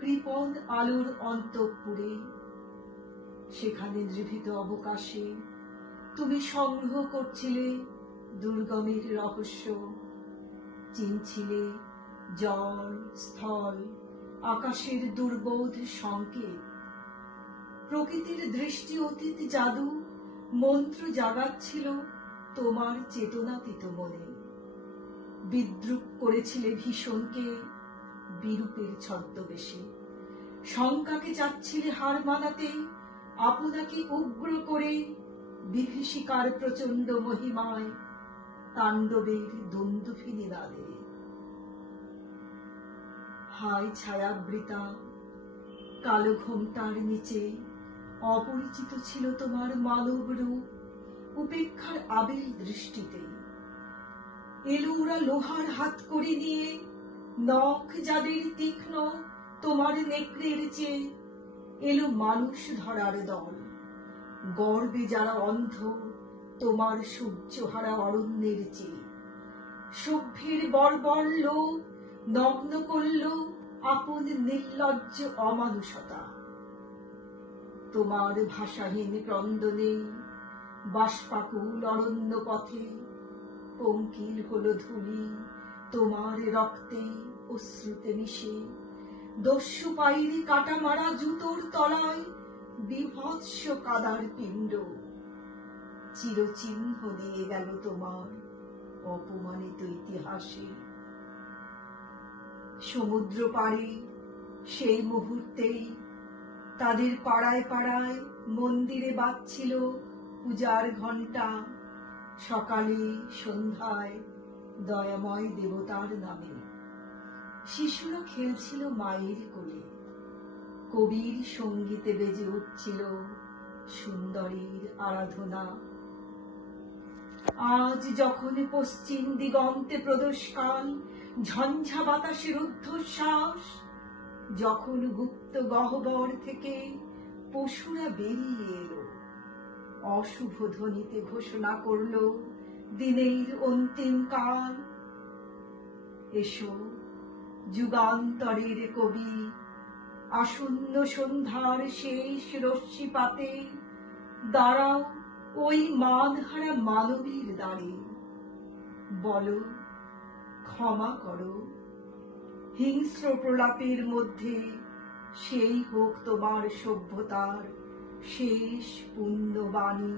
কৃপণ আলোর অন্তঃপুরে। সেখানে দৃভিত অবকাশে তুমি সংগ্রহ করছিলে দুর্গমের রহস্য। চিনছিলে জল, স্থল, আকাশের দুর্বোধ সংকেত। প্রকৃতির দৃষ্টি অতীত জাদু, মন্ত্র জাগাচ্ছিল তোমার চেতনাতীত মনে। বিদ্রুপ করেছিলে ভীষণকে বিরূপের ছদ্মবেশে। শঙ্কাকে চাচ্ছিলে হার মানাতে আপনাকে উগ্র করে বিভীষিকার প্রচণ্ড মহিমায় তাণ্ডবের দ্বন্দ্বফিনী নাদে হায় ছায়াবৃতা, কালো ঘোমটার নিচে অপরিচিত ছিল তোমার মানব রূপ উপেক্ষার আবিল দৃষ্টিতে। এলো ওরা লোহার হাত করে নিয়ে নখ যাদের তীক্ষ্ণ, তোমার নেকড়ের চেয়ে। এলো মানুষ ধরার দল। গর্বে যারা অন্ধ, তোমার সূর্যহারা অরণ্যের চেয়ে। সভ্যের বর্বর লোক নগ্ন করল আপন নির্লজ্জ অমানুষতা। তোমার ভাষাহীন ক্রন্দনে বাষ্পাকুল অরণ্য পথে পঙ্কিল হলো ধুলি তোমার রক্তে অশ্রুতে মিশে। দস্যু পাইরে কাটা মারা জুতোর তলায় বিভৎস কাদার পিণ্ড। চিরচিহ্ন দিয়ে গেল তোমার অপমানিত ইতিহাসে। সমুদ্র পাড়ে সেই মুহূর্তেই তাদের পাড়ায় পাড়ায় মন্দিরে বাজছিল পূজার ঘণ্টা। সকালে সন্ধ্যায় দয়াময় দেবতার নামে। শিশুরা খেলছিল মায়ের কোলে। কবির সঙ্গীতে বেজে উঠছিল সুন্দরীর আরাধনা। আজ যখন পশ্চিম দিগন্তে প্রদোষকাল, ঝঞ্ঝা বাতাসের ঊর্ধ্বশ্বাস যখন গুপ্ত গহ্বর থেকে পশুরা বেরিয়ে এলো, অশুভ ধ্বনিতে ঘোষণা করল দিনের অন্তিম কাল। এসো, যুগান্তরের কবি, আসন্ন সন্ধ্যার শেষ রশ্মিপাতে দাঁড়াও ওই মানহারা মানবীর দাঁড়ে বলো, ক্ষমা করো, হিংস্র প্রলাপের মধ্যে সেই হোক তোমার সভ্যতার শেষ পুণ্যবাণী।